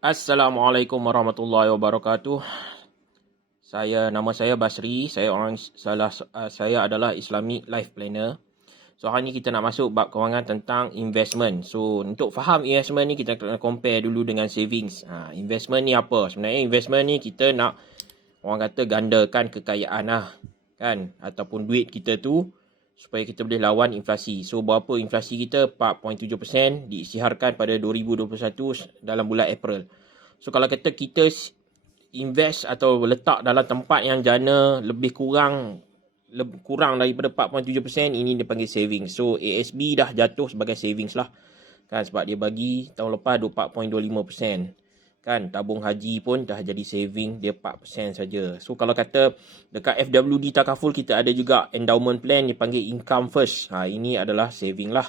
Assalamualaikum warahmatullahi wabarakatuh. Nama saya Basri. Saya adalah Islamic Life Planner. So hari ni kita nak masuk bab kewangan tentang investment. So untuk faham investment ni kita kena compare dulu dengan savings. Investment ni apa? Sebenarnya investment ni kita nak orang kata gandakan kekayaan lah, kan? Ataupun duit kita tu supaya kita boleh lawan inflasi. So berapa inflasi kita? 4.7% diisytiharkan pada 2021 dalam bulan April. So kalau kata kita invest atau letak dalam tempat yang jana lebih kurang daripada 4.7%, ini dia panggil savings. So ASB dah jatuh sebagai savings lah, kan, sebab dia bagi tahun lepas 4.25%. Kan, tabung haji pun dah jadi saving, dia 4% saja. So kalau kata dekat FWD Takaful kita ada juga endowment plan dipanggil income first. Ini adalah saving lah,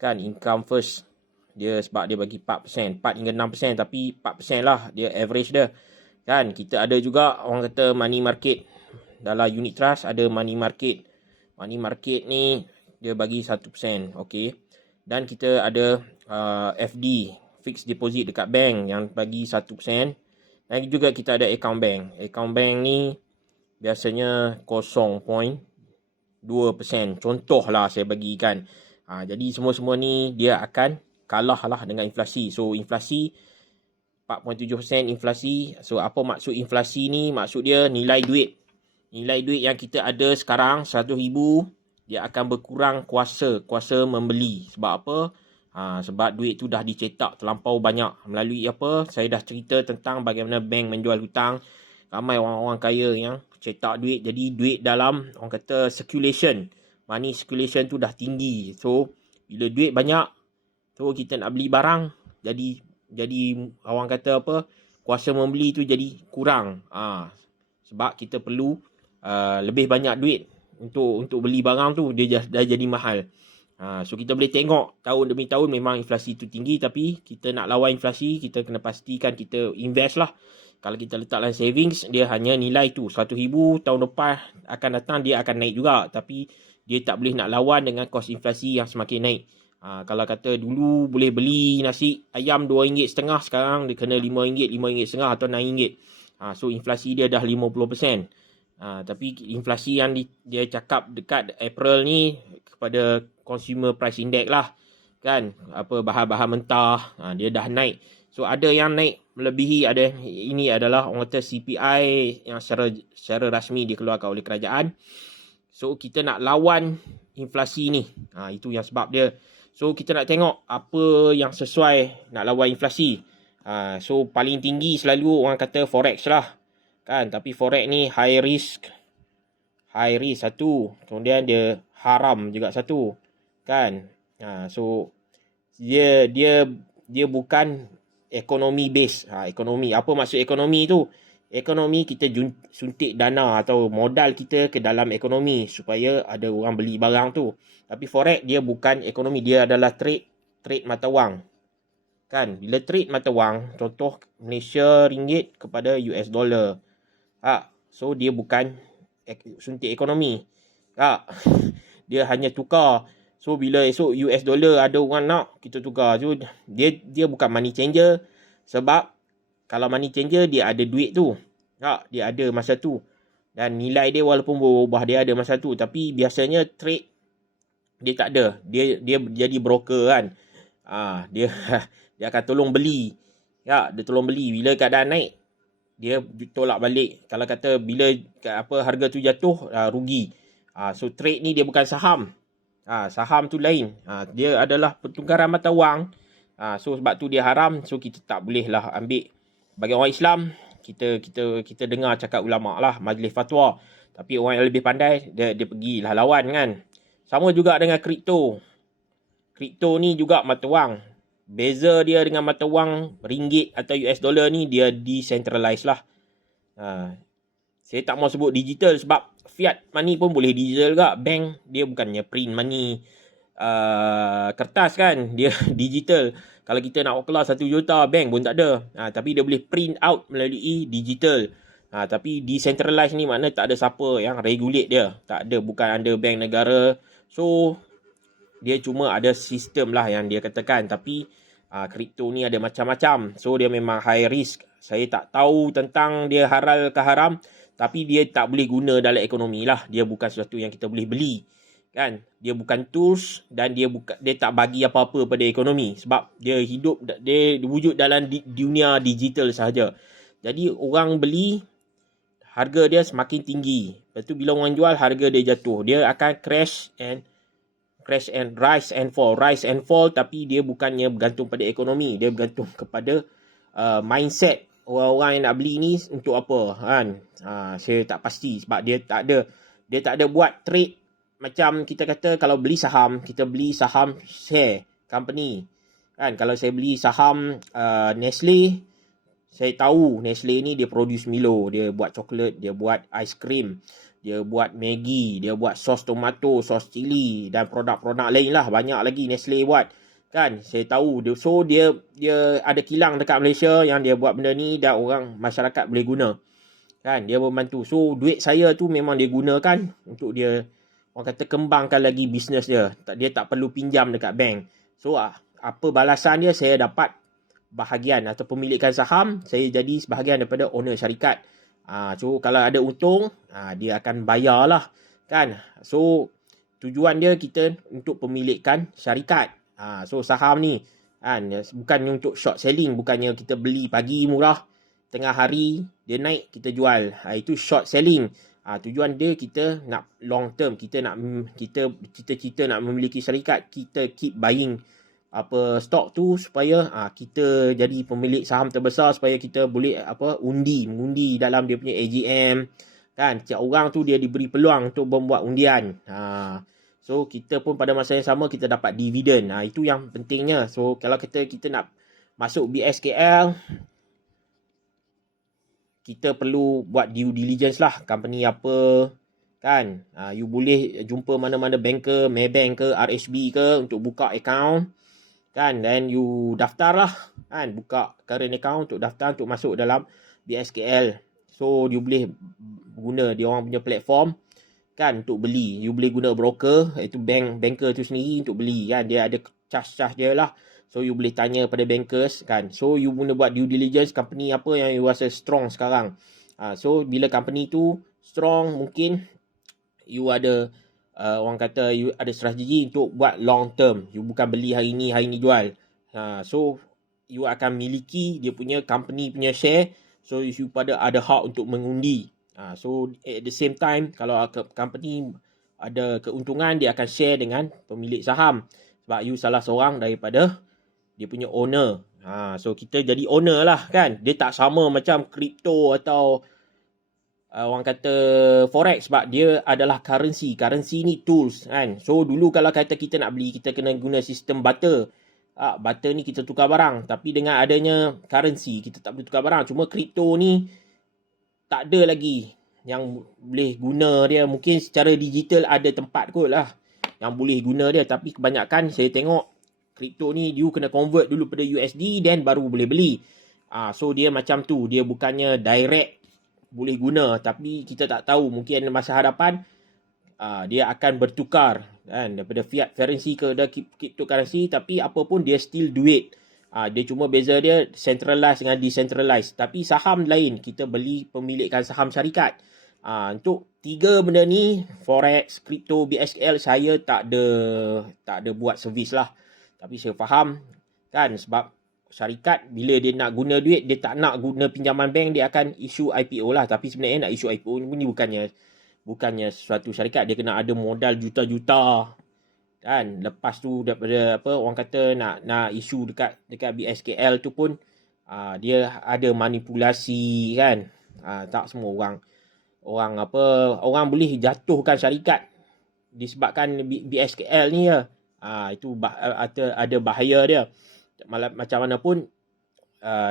kan, income first. Dia sebab dia bagi 4%, 4 hingga 6%, tapi 4% lah dia average dia. Kan, kita ada juga orang kata money market. Dalam unit trust ada money market. Money market ni dia bagi 1%, okey. Dan kita ada FD, fixed deposit dekat bank yang bagi 1%. Dan juga kita ada account bank. Account bank ni biasanya 0.2%. Contohlah saya bagikan. Jadi semua-semua ni dia akan kalah lah dengan inflasi. So inflasi 4.7% inflasi. So apa maksud inflasi ni? Maksud dia nilai duit. Nilai duit yang kita ada sekarang 100,000, dia akan berkurang kuasa membeli. Sebab apa? Sebab duit tu dah dicetak terlampau banyak. Melalui apa? Saya dah cerita tentang bagaimana bank menjual hutang. Ramai orang-orang kaya yang cetak duit. Jadi duit dalam orang kata circulation, money circulation tu dah tinggi. So bila duit banyak, so kita nak beli barang, jadi orang kata apa? Kuasa membeli tu jadi kurang. Sebab kita perlu lebih banyak duit untuk beli barang tu, dia dah jadi mahal. So kita boleh tengok tahun demi tahun memang inflasi tu tinggi, tapi kita nak lawan inflasi, kita kena pastikan kita invest lah. Kalau kita letak dalam savings, dia hanya nilai tu 100,000, tahun depan akan datang dia akan naik juga, tapi dia tak boleh nak lawan dengan kos inflasi yang semakin naik. Kalau kata dulu boleh beli nasi ayam RM2.5, sekarang dia kena RM5, RM5.5 atau RM6. So inflasi dia dah 50%. Tapi inflasi yang dia cakap dekat April ni kepada consumer price index lah, kan, apa bahan-bahan mentah, dia dah naik. So ada yang naik melebihi, ada ini adalah orang kata CPI yang secara rasmi dikeluarkan oleh kerajaan. So kita nak lawan inflasi ni, itu yang sebab dia. So kita nak tengok apa yang sesuai nak lawan inflasi. So paling tinggi selalu orang kata forex lah, kan, tapi forex ni high risk satu, kemudian dia haram juga satu, kan. So dia bukan ekonomi base. Ekonomi, apa maksud ekonomi tu? Ekonomi kita suntik dana atau modal kita ke dalam ekonomi supaya ada orang beli barang tu. Tapi forex dia bukan ekonomi, dia adalah trade mata wang. Kan, bila trade mata wang, contoh Malaysia ringgit kepada US dollar. So dia bukan suntik ekonomi. Dia hanya tukar. So bila esok US dollar ada orang nak, kita tukar. So dia bukan money changer. Sebab kalau money changer dia ada duit tu. Dia ada masa tu. Dan nilai dia walaupun berubah dia ada masa tu, tapi biasanya trade dia tak ada. Dia jadi broker, kan. Dia dia akan tolong beli. Dia tolong beli. Bila keadaan naik, dia tolak balik. Kalau kata bila harga tu jatuh, rugi. So trade ni dia bukan saham. Saham tu lain. Dia adalah pertukaran mata wang. So sebab tu dia haram. So kita tak boleh lah ambil. Bagi orang Islam, kita dengar cakap ulama lah, majlis fatwa. Tapi orang yang lebih pandai, dia pergilah lawan, kan. Sama juga dengan kripto. Kripto ni juga mata wang. Beza dia dengan mata wang ringgit atau US dollar ni, dia decentralized lah. Saya tak mau sebut digital sebab fiat money pun boleh digital juga. Bank dia bukannya print money kertas, kan. Dia digital. Kalau kita nak keluar 1 juta, bank pun tak ada. Tapi dia boleh print out melalui digital. Tapi decentralized ni makna tak ada siapa yang regulate dia. Tak ada, bukan under bank negara. So dia cuma ada sistem lah yang dia katakan. Tapi Kripto ni ada macam-macam. So dia memang high risk. Saya tak tahu tentang dia halal ke haram. Tapi dia tak boleh guna dalam ekonomi lah. Dia bukan sesuatu yang kita boleh beli. Kan? Dia bukan tools dan dia tak bagi apa-apa pada ekonomi. Sebab dia wujud dalam dunia digital sahaja. Jadi orang beli, harga dia semakin tinggi. Lepas tu bila orang jual, harga dia jatuh. Dia akan crash and rise and fall, tapi dia bukannya bergantung pada ekonomi, dia bergantung kepada mindset orang-orang yang nak beli ni untuk apa kan. Saya tak pasti sebab dia tak ada buat trade macam kita kata kalau beli saham, kita beli saham share company kan. Kalau saya beli saham Nestle, saya tahu Nestle ni dia produce Milo, dia buat coklat, dia buat ice cream, dia buat Maggi, dia buat sos tomato, sos cili dan produk-produk lain lah. Banyak lagi Nestle buat. Kan? Saya tahu. So, dia ada kilang dekat Malaysia yang dia buat benda ni dan masyarakat boleh guna. Kan? Dia membantu. So, duit saya tu memang dia gunakan untuk dia, orang kata, kembangkan lagi bisnes dia. Dia tak perlu pinjam dekat bank. So, apa balasan dia? Saya dapat bahagian atau pemilikan saham. Saya jadi sebahagian daripada owner syarikat. So kalau ada untung, dia akan bayar lah kan. So tujuan dia kita untuk pemilikan syarikat. So saham ni kan, bukan untuk short selling. Bukannya kita beli pagi murah, tengah hari dia naik kita jual. Itu short selling. Tujuan dia kita nak long term. Kita cita-cita nak memiliki syarikat. Kita keep buying stok tu supaya kita jadi pemilik saham terbesar, supaya kita boleh mengundi dalam dia punya AGM kan. Setiap orang tu dia diberi peluang untuk membuat undian. So kita pun pada masa yang sama kita dapat dividen. Itu yang pentingnya. So kalau kita nak masuk BSKL, kita perlu buat due diligence lah, company apa kan. You boleh jumpa mana-mana banker, Maybank ke, RHB ke untuk buka account kan, dan you daftar lah kan, buka current account untuk daftar untuk masuk dalam BSKL. So you boleh guna dia orang punya platform kan untuk beli. You boleh guna broker, iaitu banker tu sendiri untuk beli kan. Dia ada charge dia lah. So you boleh tanya pada bankers kan. So you guna buat due diligence company apa yang you rasa strong sekarang. So bila company tu strong, mungkin you ada orang kata you ada strategi untuk buat long term. You bukan beli hari ni jual. So you akan miliki dia punya company punya share. So you ada hak untuk mengundi. So at the same time, kalau company ada keuntungan, dia akan share dengan pemilik saham. Sebab you salah seorang daripada dia punya owner. So kita jadi owner lah kan. Dia tak sama macam crypto atau orang kata forex, sebab dia adalah currency. Currency ni tools kan. So dulu kalau kata kita nak beli, kita kena guna sistem barter. Barter ni kita tukar barang. Tapi dengan adanya currency, kita tak boleh tukar barang. Cuma kripto ni tak ada lagi yang boleh guna dia. Mungkin secara digital ada tempat kot lah yang boleh guna dia. Tapi kebanyakan saya tengok kripto ni you kena convert dulu pada USD, then baru boleh beli. So dia macam tu. Dia bukannya direct boleh guna, tapi kita tak tahu, mungkin masa hadapan dia akan bertukar kan, daripada fiat currency ke cryptocurrency. Tapi apa pun dia still duit. Dia cuma beza dia centralized dengan decentralized. Tapi saham lain, kita beli pemilikan saham syarikat. Untuk tiga benda ni, forex, crypto, BSKL, saya tak ada buat servis lah. Tapi saya faham kan, sebab syarikat bila dia nak guna duit, dia tak nak guna pinjaman bank, dia akan issue IPO lah. Tapi sebenarnya nak issue IPO ni bukannya suatu syarikat. Dia kena ada modal juta-juta kan. Lepas tu daripada orang kata nak issue dekat BSKL tu pun dia ada manipulasi kan. Tak semua orang boleh jatuhkan syarikat disebabkan BSKL ni ya. Itu ada bahaya dia. Macam mana pun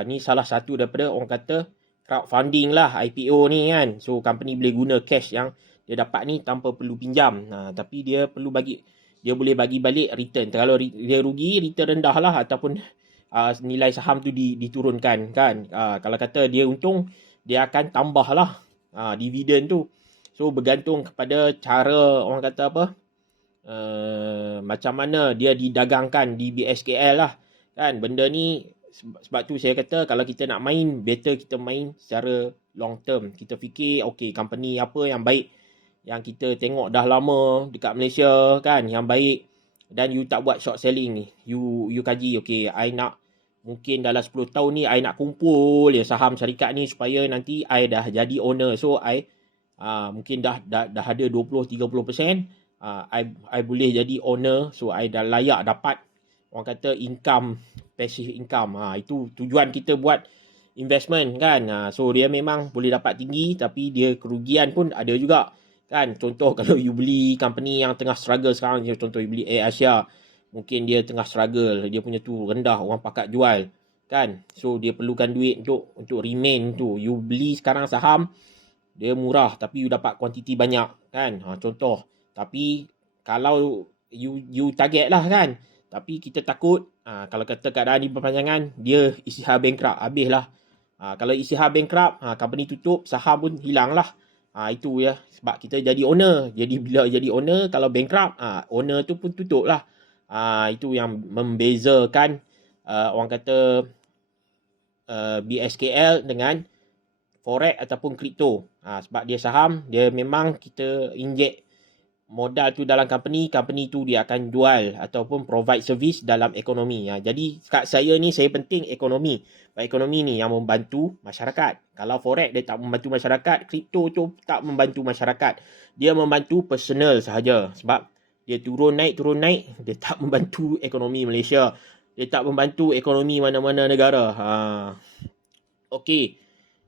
ni salah satu daripada orang kata crowdfunding lah, IPO ni kan. So company boleh guna cash yang dia dapat ni tanpa perlu pinjam. Tapi dia boleh bagi balik return. Kalau dia rugi, return rendah lah, ataupun nilai saham tu diturunkan kan. Kalau kata dia untung, dia akan tambah lah dividen tu. So bergantung kepada cara orang kata macam mana dia didagangkan di BSKL lah Kan benda ni sebab tu saya kata kalau kita nak main, better kita main secara long term. Kita fikir okay, company apa yang baik yang kita tengok dah lama dekat Malaysia kan, yang baik, dan you tak buat short selling ni. You kaji okay, I nak mungkin dalam 10 tahun ni I nak kumpul ya saham syarikat ni supaya nanti I dah jadi owner. So I mungkin dah ada 20-30%, I boleh jadi owner. So I dah layak dapat orang kata income, passive income. Itu tujuan kita buat investment kan. So dia memang boleh dapat tinggi tapi dia kerugian pun ada juga kan. Contoh kalau you beli company yang tengah struggle sekarang, contoh you beli AirAsia, mungkin dia tengah struggle, dia punya tu rendah, orang pakat jual kan. So dia perlukan duit untuk remain tu. You beli sekarang saham dia murah tapi you dapat kuantiti banyak kan. Contoh. Tapi kalau you target lah kan. Tapi kita takut kalau kata keadaan ni berpanjangan, dia isytihar bankrupt, habis lah. Kalau isytihar bankrupt, company tutup, saham pun hilang lah. Itu ya, sebab kita jadi owner. Jadi bila jadi owner, kalau bankrupt, owner tu pun tutup lah. Itu yang membezakan orang kata BSKL dengan forex ataupun kripto. Sebab dia saham, dia memang kita inject modal tu dalam company tu dia akan jual ataupun provide service dalam ekonomi. Jadi kat saya ni, saya penting ekonomi. Ekonomi ni yang membantu masyarakat. Kalau forex dia tak membantu masyarakat, kripto tu tak membantu masyarakat. Dia membantu personal sahaja. Sebab dia turun naik, dia tak membantu ekonomi Malaysia. Dia tak membantu ekonomi mana-mana negara. Okey.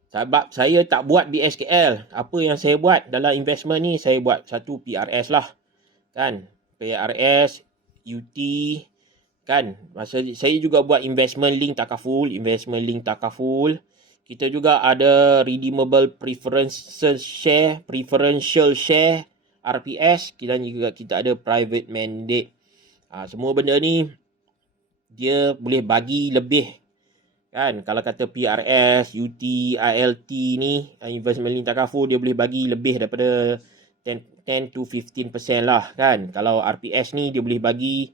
Sebab saya tak buat BSKL. Apa yang saya buat dalam investment ni, saya buat satu PRS lah. Kan? PRS, UT, kan? Saya juga buat investment link takaful. Kita juga ada redeemable preferential share, RPS. Dan juga kita ada private mandate. Semua benda ni, dia boleh bagi lebih. Kan, kalau kata PRS, UT, ILT ni, investment link takaful, dia boleh bagi lebih daripada 10 to 15% lah kan. Kalau RPS ni dia boleh bagi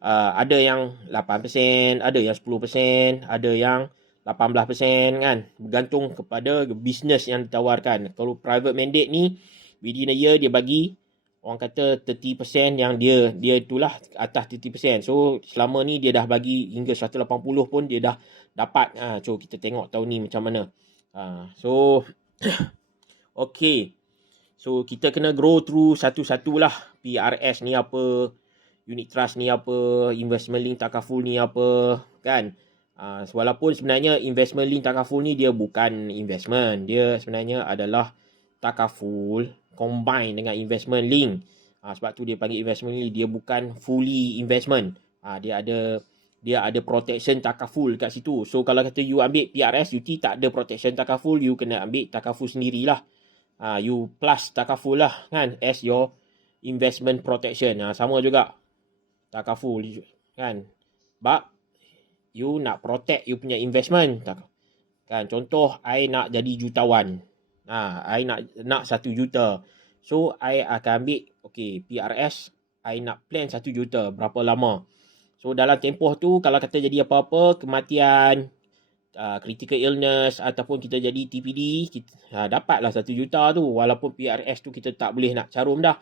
ada yang 8%, ada yang 10%, ada yang 18% kan. Bergantung kepada bisnes yang ditawarkan. Kalau private mandate ni, within a year dia bagi orang kata 30% yang dia itulah atas 30%. So selama ni dia dah bagi hingga 180 pun dia dah dapat. So kita tengok tahun ni macam mana. So okay. So kita kena grow through satu-satulah. PRS ni apa, unit trust ni apa, investment link takaful ni apa kan. Walaupun sebenarnya investment link takaful ni dia bukan investment. Dia sebenarnya adalah takaful combine dengan investment link. Sebab tu dia panggil investment link. Dia bukan fully investment. Dia ada protection takaful kat situ. So kalau kata you ambil PRS, UT tak ada protection takaful, you kena ambil takaful sendirilah. You plus takaful lah kan as your investment protection. Sama juga takaful kan. Sebab you nak protect you punya investment. Kan, contoh I nak jadi jutawan. I nak 1 juta. So I akan ambil PRS, I nak plan 1 juta berapa lama. So dalam tempoh tu kalau kata jadi apa-apa, kematian, critical illness ataupun kita jadi TPD, dapatlah 1 juta tu. Walaupun PRS tu kita tak boleh nak carum dah.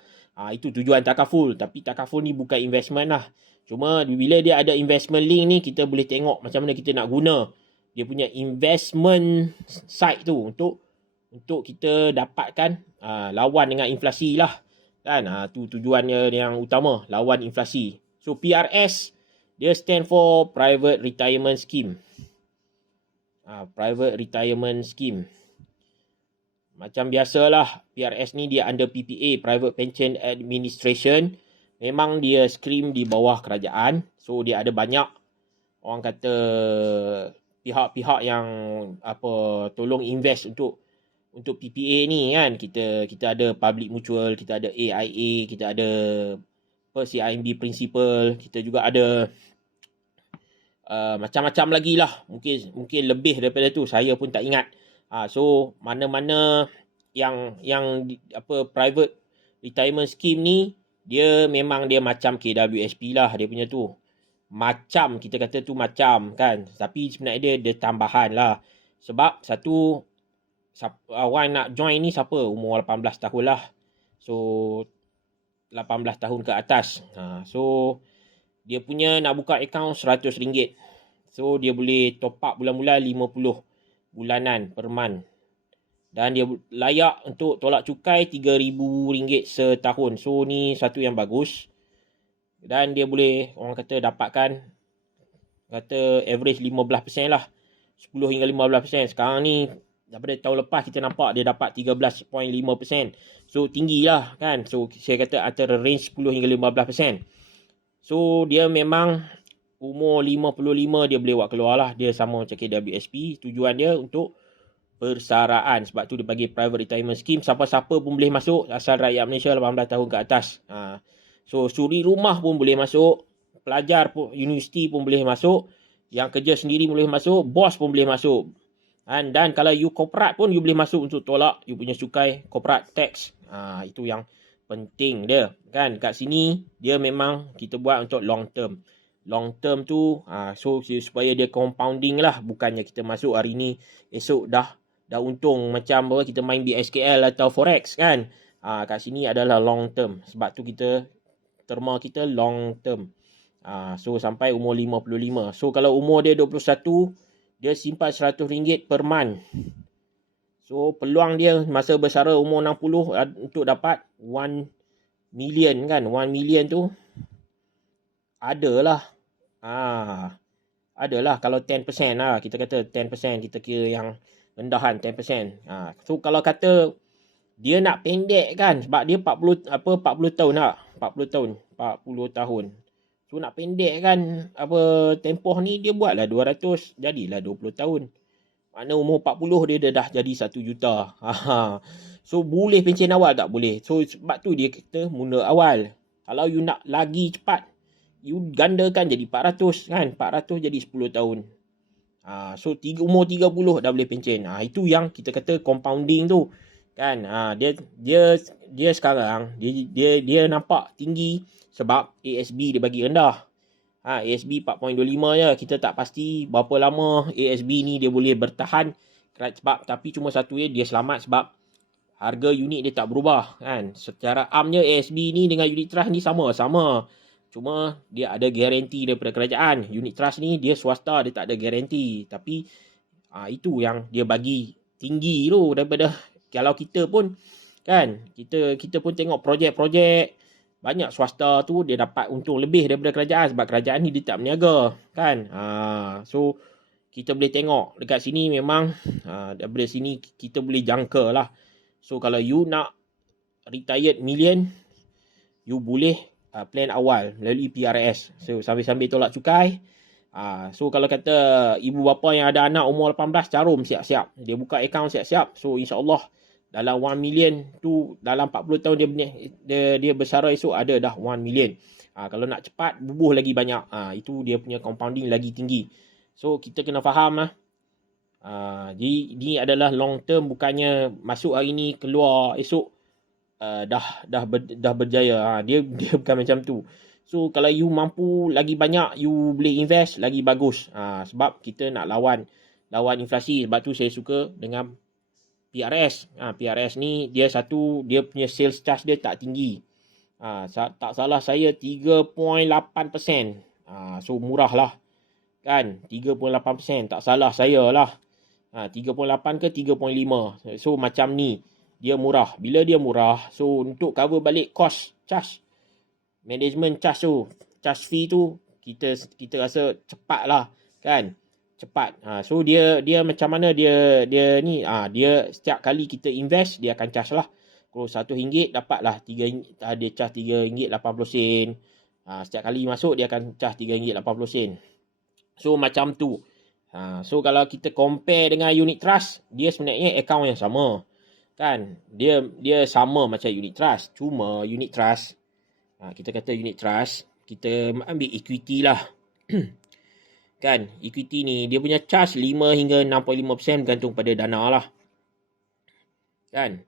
Itu tujuan takaful. Tapi takaful ni bukan investment lah. Cuma bila dia ada investment link ni, kita boleh tengok macam mana kita nak guna dia punya investment side tu untuk kita dapatkan lawan dengan inflasi lah kan. Tu tujuannya yang utama, lawan inflasi. So PRS dia stand for private retirement scheme. Private retirement scheme. Macam biasalah PRS ni dia under PPA, Private Pension Administration. Memang dia scheme di bawah kerajaan. So dia ada banyak orang kata pihak-pihak yang tolong invest untuk PPA ni kan. Kita ada Public Mutual, kita ada AIA, kita ada CIMB Principal, kita juga ada macam-macam lagi lah. Mungkin lebih daripada tu, saya pun tak ingat. So mana-mana yang private retirement scheme ni, dia memang dia macam KWSP lah dia punya tu. macam kita kata tu macam kan, tapi sebenarnya dia tambahan lah. Sebab satu orang nak join ni siapa umur 18 tahun lah. So 18 tahun ke atas. So dia punya nak buka akaun RM100. So dia boleh top up bulan-bulan 50 bulanan per month. Dan dia layak untuk tolak cukai RM3,000 setahun. So ni satu yang bagus. Dan dia boleh orang kata dapatkan kata average 15% lah. 10 hingga 15%. Sekarang ni daripada tahun lepas kita nampak dia dapat 13.5%. So tinggi lah kan. So saya kata antara range 10 hingga 15%. So dia memang umur 55 dia boleh buat keluar lah. Dia sama macam KWSP. Tujuan dia untuk persaraan. Sebab tu dia bagi private retirement scheme. Siapa-siapa pun boleh masuk. Asal rakyat Malaysia 18 tahun ke atas. So suri rumah pun boleh masuk. Pelajar pun, universiti pun boleh masuk. Yang kerja sendiri boleh masuk. Bos pun boleh masuk. Dan kalau you corporate pun you boleh masuk untuk tolak you punya cukai corporate tax. Itu yang penting dia. Kan kat sini dia memang kita buat untuk long term. Long term tu so supaya dia compounding lah. Bukannya kita masuk hari ni esok dah untung macam bahawa kita main BSKL atau Forex kan. Kat sini adalah long term. Sebab tu kita terma kita long term. So sampai umur 55. So kalau umur dia 21, dia simpan RM100 per month. So peluang dia masa bersara umur 60 untuk dapat 1 million kan. 1 million tu adalah kalau 10% lah. Kita kata 10%, kita kira yang rendahan 10%. So kalau kata dia nak pendek kan, sebab dia 40 tahun tak? 40 tahun. So nak pendek kan tempoh ni dia buatlah 200 jadilah 20 tahun. Makna umur 40 dia dah jadi 1 juta. So boleh pencen awal tak? Boleh. So sebab tu dia kata mula awal. Kalau you nak lagi cepat, you gandakan jadi 400 kan. 400 jadi 10 tahun. So umur 30 dah boleh pencen. Itu yang kita kata compounding tu. Kan dia sekarang dia nampak tinggi sebab ASB dia bagi rendah. ASB 4.25 je. Kita tak pasti berapa lama ASB ni dia boleh bertahan. Sebab tapi cuma satu dia selamat sebab harga unit dia tak berubah kan. Secara amnya ASB ni dengan unit trust ni sama-sama. Cuma dia ada garanti daripada kerajaan. Unit trust ni dia swasta, dia tak ada garanti. Tapi itu yang dia bagi tinggi tu daripada kalau kita pun kan, kita pun tengok projek-projek banyak swasta tu dia dapat untung lebih daripada kerajaan sebab kerajaan ni dia tak berniaga kan. So kita boleh tengok dekat sini memang daripada sini kita boleh jangka lah. So kalau you nak retired million, you boleh plan awal melalui PRS. So sambil-sambil tolak cukai. So kalau kata ibu bapa yang ada anak umur 18 carum siap-siap. Dia buka akaun siap-siap. So insyaAllah dalam 1 million tu dalam 40 tahun dia bersara esok ada dah 1 million. Kalau nak cepat bubuh lagi banyak. Itu dia punya compounding lagi tinggi. So kita kena faham lah. Ini adalah long term, bukannya masuk hari ni keluar esok dah berjaya. Dia bukan macam tu. So kalau you mampu lagi banyak you boleh invest lagi bagus. Sebab kita nak lawan inflasi. Sebab tu saya suka dengan PRS. PRS ni dia punya sales charge dia tak tinggi. Tak salah saya 3.8%. So murah lah. Kan 3.8%. Tak salah saya lah. 3.8 ke 3.5. So macam ni. Dia murah. Bila dia murah, so untuk cover balik cost charge, management charge tu, charge fee tu, kita rasa cepat lah. Kan? Cepat. So dia macam mana dia ni, dia setiap kali kita invest dia akan charge lah. Kalau RM1 dapatlah dia charge RM3.80. Setiap kali masuk dia akan charge RM3.80. So macam tu. So kalau kita compare dengan unit trust, dia sebenarnya akaun yang sama. Kan? Dia sama macam unit trust. Cuma unit trust, kita kata unit trust, kita ambil equity lah. Kan, equity ni dia punya charge 5 hingga 6.5% bergantung pada dana lah. Kan.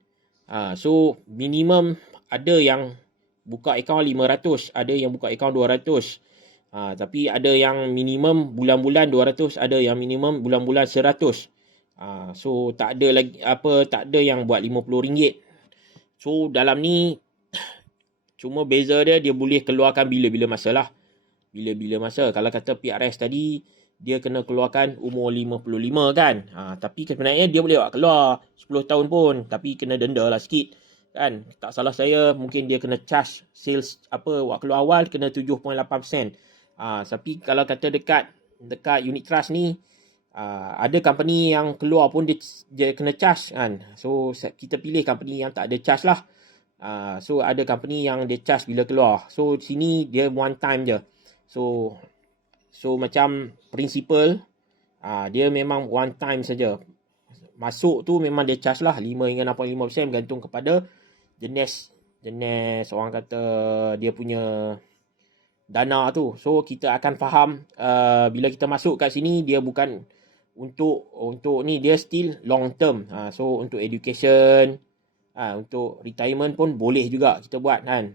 So minimum ada yang buka akaun 500, ada yang buka akaun 200. Tapi ada yang minimum bulan-bulan 200, ada yang minimum bulan-bulan 100. So tak ada lagi tak ada yang buat RM50. So dalam ni cuma beza dia boleh keluarkan bila-bila masa lah. Bila-bila masa. Kalau kata PRS tadi, dia kena keluarkan umur 55 kan. Tapi sebenarnya dia boleh buat keluar 10 tahun pun. Tapi kena denda lah sikit. Kan. Tak salah saya, mungkin dia kena charge sales buat keluar awal kena 7.8%. Tapi kalau kata dekat unit trust ni, ada company yang keluar pun dia kena charge kan. So kita pilih company yang tak ada charge lah. So ada company yang dia charge bila keluar. So sini dia one time je. So macam principal, dia memang one time saja. Masuk tu memang dia charge lah 5 hingga 65% bergantung kepada jenis orang kata dia punya dana tu. So kita akan faham bila kita masuk kat sini, dia bukan untuk ni, dia still long term. So untuk education, untuk retirement pun boleh juga kita buat kan.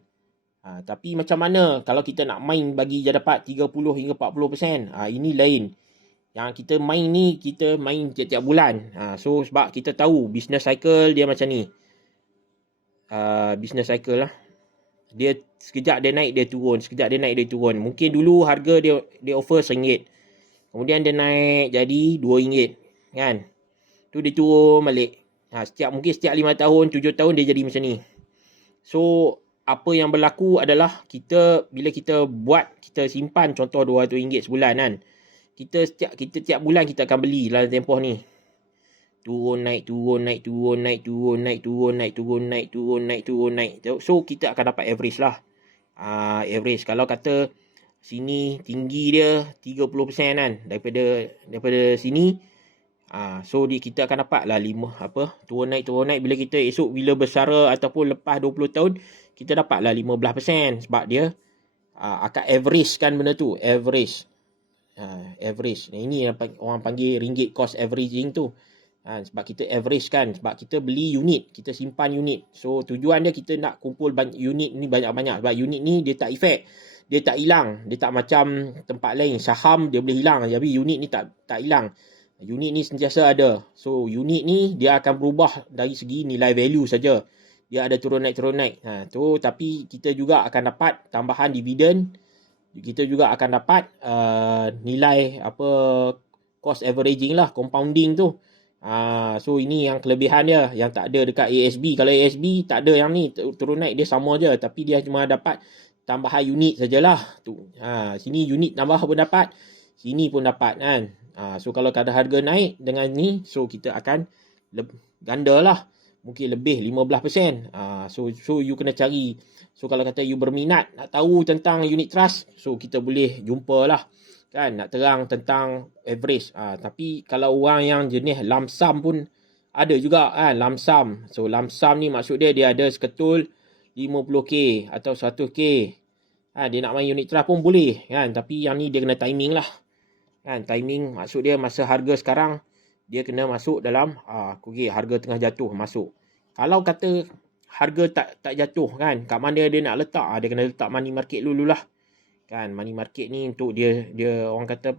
Tapi macam mana kalau kita nak main bagi dia dapat 30 hingga 40%, ini lain. Yang kita main ni, kita main tiap-tiap bulan. So sebab kita tahu business cycle dia macam ni. Business cycle lah. Dia sekejap dia naik dia turun, sekejap dia naik dia turun. Mungkin dulu harga dia offer RM1. Kemudian dia naik jadi RM2 kan. Tu dia turun balik. Mungkin setiap 5 tahun, 7 tahun dia jadi macam ni. So apa yang berlaku adalah bila kita buat, kita simpan contoh RM200 sebulan kan. Kita tiap bulan kita akan beli dalam tempoh ni. Turun naik. So kita akan dapat average lah. Average kalau kata sini tinggi dia 30% kan daripada sini. So kita akan dapat lah 5 turun naik bila kita esok bila bersara ataupun lepas 20 tahun kita dapat lah 15% sebab dia akan average kan benda tu, average. Ini orang panggil ringgit cost averaging tu. Sebab kita average kan, sebab kita beli unit, kita simpan unit. So tujuan dia kita nak kumpul unit ni banyak-banyak. Sebab unit ni dia tak efek, dia tak hilang. Dia tak macam tempat lain, saham dia boleh hilang, tapi unit ni tak hilang. Unit ni sentiasa ada. So unit ni dia akan berubah dari segi nilai value saja. Dia ada turun naik. Tapi kita juga akan dapat tambahan dividen. Kita juga akan dapat nilai cost averaging lah, compounding tu. So ini yang kelebihan dia yang tak ada dekat ASB. Kalau ASB tak ada yang ni, turun naik dia sama je, tapi dia cuma dapat tambahan unit sajalah tu. Sini unit tambah pun dapat, sini pun dapat kan. So kalau kadar harga naik dengan ni, so kita akan ganda lah, mungkin lebih 15%. So you kena cari. So kalau kata you berminat nak tahu tentang unit trust, so kita boleh jumpa lah kan, nak terang tentang average. Tapi kalau orang yang jenis lump sum pun ada juga kan, lump sum. So lump sum ni maksud dia ada seketul 50k atau 100k. Dia nak main unit trust pun boleh kan, tapi yang ni dia kena timing lah kan. Timing maksud dia masa harga sekarang dia kena masuk dalam harga tengah jatuh masuk. Kalau kata harga tak jatuh kan, kat mana dia nak letak, dia kena letak money market dulu lah kan. Money market ni untuk dia orang kata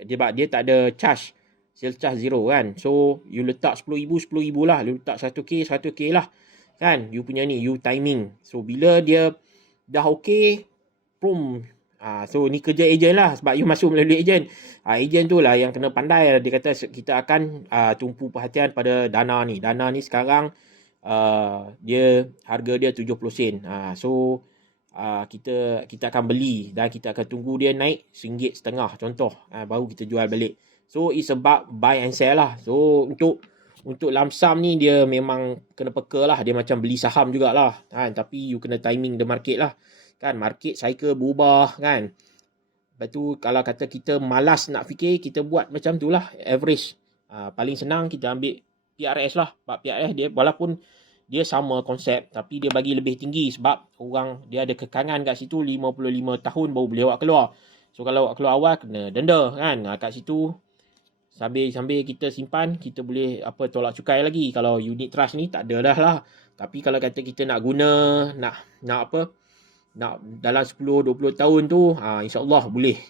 dia tak ada charge, sales charge zero kan. So you letak 10,000 lah, you letak 100k lah kan. You punya ni, you timing. So bila dia dah okay, so ni kerja ejen lah, sebab you masuk melalui ejen. Ejen tu lah yang kena pandai. Dia kata kita akan tumpu perhatian pada dana ni. Dana ni sekarang dia harga dia 70 sen. So kita akan beli dan kita akan tunggu dia naik RM1.50 contoh, baru kita jual balik. So it's about buy and sell lah. So untuk lump sum ni dia memang kena peka lah, dia macam beli saham jugalah kan. Tapi you kena timing the market lah kan. Market cycle berubah kan. Lepas tu kalau kata kita malas nak fikir, kita buat macam tu lah, average. Paling senang kita ambil PRS lah. Sebab PRS dia walaupun dia sama konsep, tapi dia bagi lebih tinggi sebab orang dia ada kekangan kat situ 55 tahun baru boleh awak keluar. So kalau awak keluar awal kena denda kan. Kat situ sambil kita simpan, kita boleh tolak cukai lagi. Kalau unit trust ni tak ada dah lah. Tapi kalau kata kita nak guna, nak nak dalam 10-20 tahun tu, insyaAllah boleh.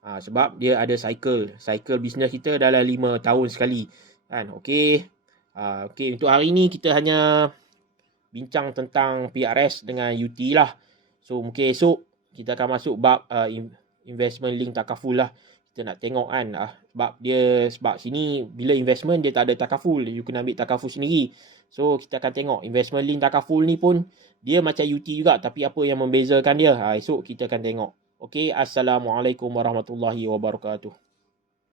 Sebab dia ada cycle bisnes kita dalam 5 tahun sekali kan. Okey. Okey, untuk hari ni kita hanya bincang tentang PRS dengan UT lah. So mungkin esok kita akan masuk bab investment link takaful lah. Kita nak tengok kan, sebab sini bila investment dia tak ada takaful, you kena ambil takaful sendiri. So kita akan tengok investment link takaful ni pun dia macam UT juga, tapi apa yang membezakan dia, esok kita akan tengok. Okey, Assalamualaikum warahmatullahi wabarakatuh.